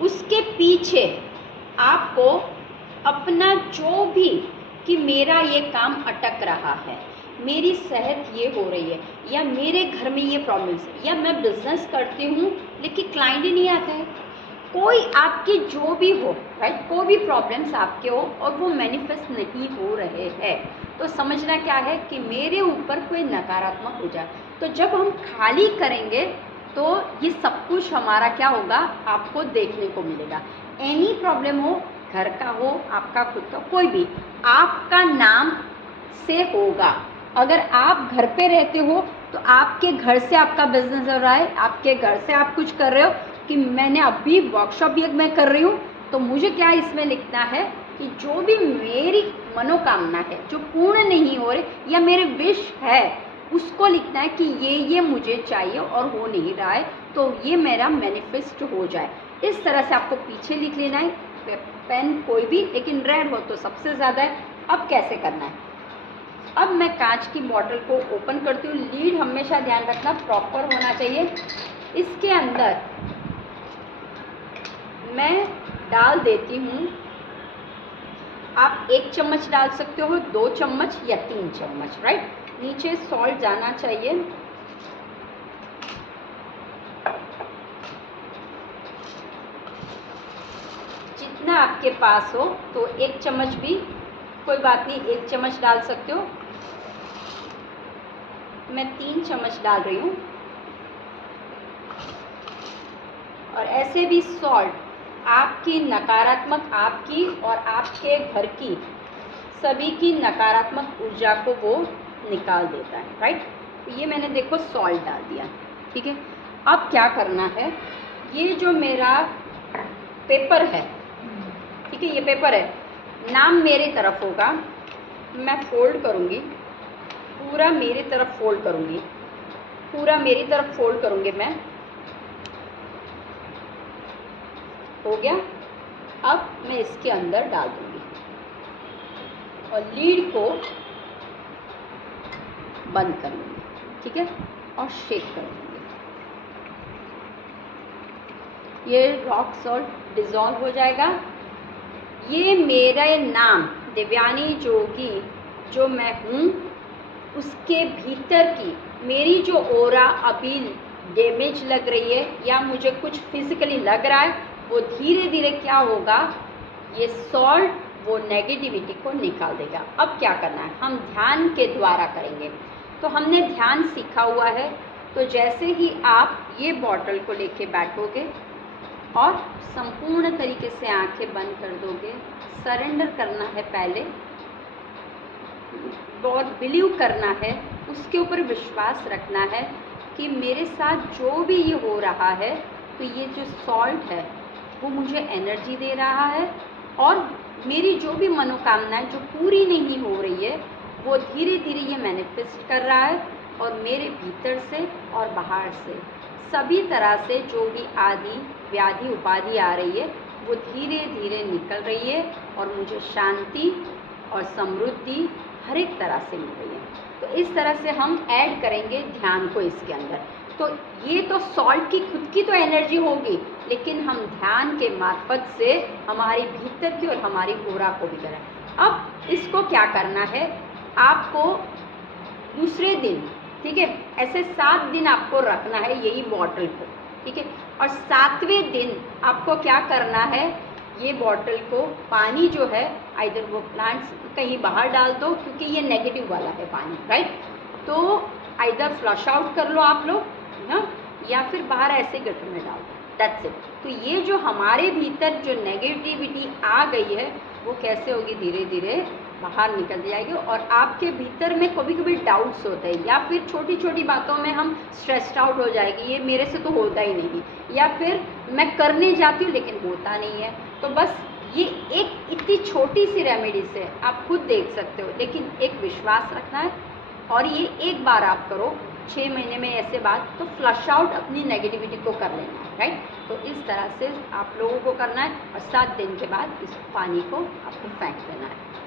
उसके पीछे आपको अपना जो भी कि मेरा ये काम अटक रहा है, मेरी सेहत ये हो रही है, या मेरे घर में ये प्रॉब्लम्स है, या मैं बिजनेस करती हूँ लेकिन क्लाइंट ही नहीं आता है, कोई आपकी जो भी हो, राइट, कोई भी प्रॉब्लम्स आपके हो और वो मैनिफेस्ट नहीं हो रहे हैं, तो समझना क्या है कि मेरे ऊपर कोई नकारात्मक ऊर्जा। तो जब हम खाली करेंगे तो ये सब कुछ हमारा क्या होगा, आपको देखने को मिलेगा। एनी प्रॉब्लम हो, घर का हो, आपका खुद का, कोई भी आपका नाम से होगा। अगर आप घर पे रहते हो तो आपके घर से आपका बिजनेस हो रहा है, आपके घर से आप कुछ कर रहे हो कि मैंने अभी वर्कशॉप भी मैं कर रही हूँ, तो मुझे क्या इसमें लिखना है कि जो भी मेरी मनोकामना है जो पूर्ण नहीं हो रही या मेरे विश है, उसको लिखना है कि ये मुझे चाहिए और हो नहीं रहा है, तो ये मेरा मैनिफेस्ट हो जाए। इस तरह से आपको पीछे लिख लेना है, पेन कोई भी, लेकिन रेड हो तो सबसे ज़्यादा है। अब कैसे करना है, अब मैं कांच की बॉटल को ओपन करती हूँ। लीड हमेशा ध्यान रखना प्रॉपर होना चाहिए। इसके अंदर मैं डाल देती हूँ, आप 1 चम्मच डाल सकते हो, 2 चम्मच या 3 चम्मच, राइट। नीचे सॉल्ट जाना चाहिए। जितना आपके पास हो, तो 1 चम्मच भी कोई बात नहीं, 1 चम्मच डाल सकते हो। मैं 3 चम्मच डाल रही हूँ। और ऐसे भी सॉल्ट आपकी नकारात्मक, आपकी और आपके घर की सभी की नकारात्मक ऊर्जा को वो निकाल देता है, राइट। तो ये मैंने देखो सॉल्ट डाल दिया, ठीक है। अब क्या करना है, ये जो मेरा पेपर है, ठीक है, ये पेपर है, नाम मेरे तरफ होगा, मैं फोल्ड करूँगी, पूरा मेरी तरफ फोल्ड करूँगी, पूरा मेरी तरफ फोल्ड करूँगी मैं। हो गया। अब मैं इसके अंदर डाल दूँगी और लीड को बंद कर लूँगी, ठीक है, और शेक कर दूँगी। ये रॉक सॉल्ट डिज़ोल्व हो जाएगा। ये मेरा नाम दिव्यानी जोगी जो मैं हूँ, उसके भीतर की मेरी जो ओरा अभी डैमेज लग रही है या मुझे कुछ फिजिकली लग रहा है, वो धीरे धीरे क्या होगा, ये सॉल्ट वो नेगेटिविटी को निकाल देगा। अब क्या करना है, हम ध्यान के द्वारा करेंगे। तो हमने ध्यान सीखा हुआ है, तो जैसे ही आप ये बॉटल को लेके बैठोगे और संपूर्ण तरीके से आंखें बंद कर दोगे, सरेंडर करना है पहले, और बिलीव करना है, उसके ऊपर विश्वास रखना है कि मेरे साथ जो भी ये हो रहा है, तो ये जो सॉल्ट है वो मुझे एनर्जी दे रहा है, और मेरी जो भी मनोकामनाएं जो पूरी नहीं हो रही है, वो धीरे धीरे ये मैनिफेस्ट कर रहा है, और मेरे भीतर से और बाहर से सभी तरह से जो भी आदि व्याधि उपाधि आ रही है, वो धीरे धीरे निकल रही है, और मुझे शांति और समृद्धि हर एक तरह से मिल रही है। तो इस तरह से हम ऐड करेंगे ध्यान को इसके अंदर। तो ये तो सॉल्ट की खुद की तो एनर्जी होगी, लेकिन हम ध्यान के मार्फत से हमारी भीतर की और हमारी ओरा को भी करें। अब इसको क्या करना है, आपको दूसरे दिन, ठीक है, ऐसे 7 दिन आपको रखना है यही बॉटल को, ठीक है, और 7वें दिन आपको क्या करना है, ये बॉटल को पानी जो है आइदर वो प्लांट्स कहीं बाहर डाल दो, क्योंकि ये नेगेटिव वाला है पानी, राइट, तो आइदर फ्लश आउट कर लो आप लोग ना, या फिर बाहर ऐसे गटर में डाल दो, दैट्स इट। तो ये जो हमारे भीतर जो नेगेटिविटी आ गई है, वो कैसे होगी, धीरे धीरे बाहर निकल जाएगी। और आपके भीतर में कभी कभी डाउट्स होते हैं, या फिर छोटी छोटी बातों में हम स्ट्रेस्ड आउट हो जाएगी, ये मेरे से तो होता ही नहीं, या फिर मैं करने जाती हूँ लेकिन होता नहीं है। तो बस ये एक इतनी छोटी सी रेमेडी से आप खुद देख सकते हो, लेकिन एक विश्वास रखना है, और ये एक बार आप करो 6 महीने में ऐसे बात, तो फ्लश आउट अपनी नेगेटिविटी को कर लेना है, राइट। तो इस तरह से आप लोगों को करना है, और 7 दिन के बाद इस पानी को आपको फेंक देना है।